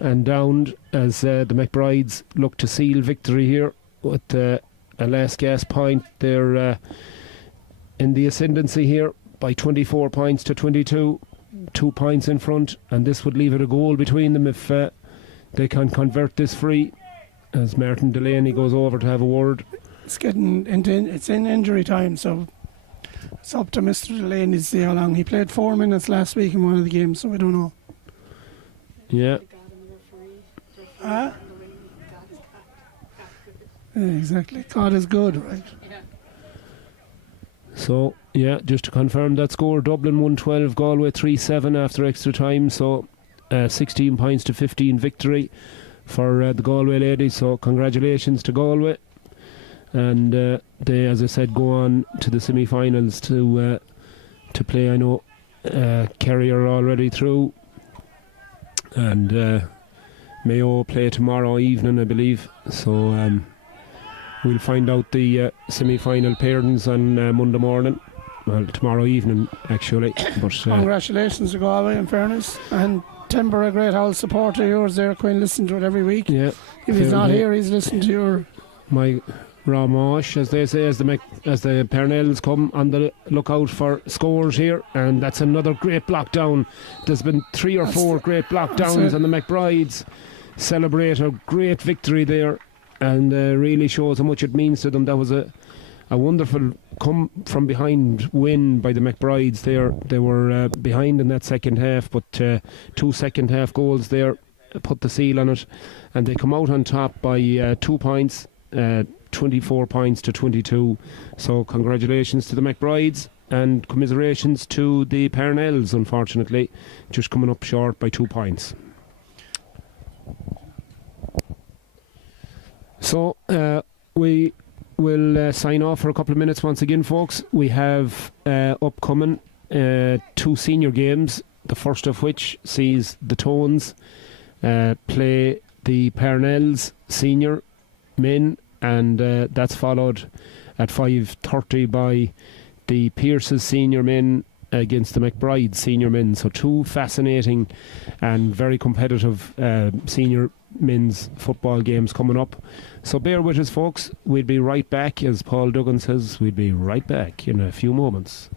and downed as the McBrides look to seal victory here with a last gasp point. They're in the ascendancy here by 24 points to 22, 2 points in front, and this would leave it a goal between them if they can convert this free, as Martin Delaney goes over to have a word. It's in injury time, so it's up to Mr. Delaney to see how long. He played 4 minutes last week in one of the games, so we don't know. Yeah. Yeah, exactly. God is good, right? So, yeah, just to confirm that score, Dublin 112, Galway 3-7 after extra time, so 16 points to 15 victory for the Galway ladies, so congratulations to Galway. And they, as I said, go on to the semi-finals to play. I know Kerry are already through, and Mayo play tomorrow evening, I believe. So we'll find out the semi-final pairings on Monday morning. Well, tomorrow evening, actually. But congratulations to Galway, in fairness. And Timber, a great Hull supporter of yours there, Quinn, listen to it every week. Yeah. If he's not here, he's listening to your... My Ramosh, as they say, as the Pernels come on the lookout for scores here, and that's another great block down. There's been 3 or 4 great block downs, and the McBrides celebrate a great victory there, and really shows how much it means to them. That was a wonderful come from behind win by the McBrides there. They were behind in that second half, but 2 second half goals there put the seal on it, and they come out on top by 2 points. 24 points to 22. So congratulations to the McBrides, and commiserations to the Parnells, unfortunately, just coming up short by 2 points. So we will sign off for a couple of minutes once again, folks. We have upcoming 2 senior games, the first of which sees the Tones play the Parnells senior men, and that's followed at 5:30 by the Pierce's senior men against the McBride senior men. So 2 fascinating and very competitive senior men's football games coming up. So bear with us, folks. We'll be right back. As Paul Duggan says, we'll be right back in a few moments.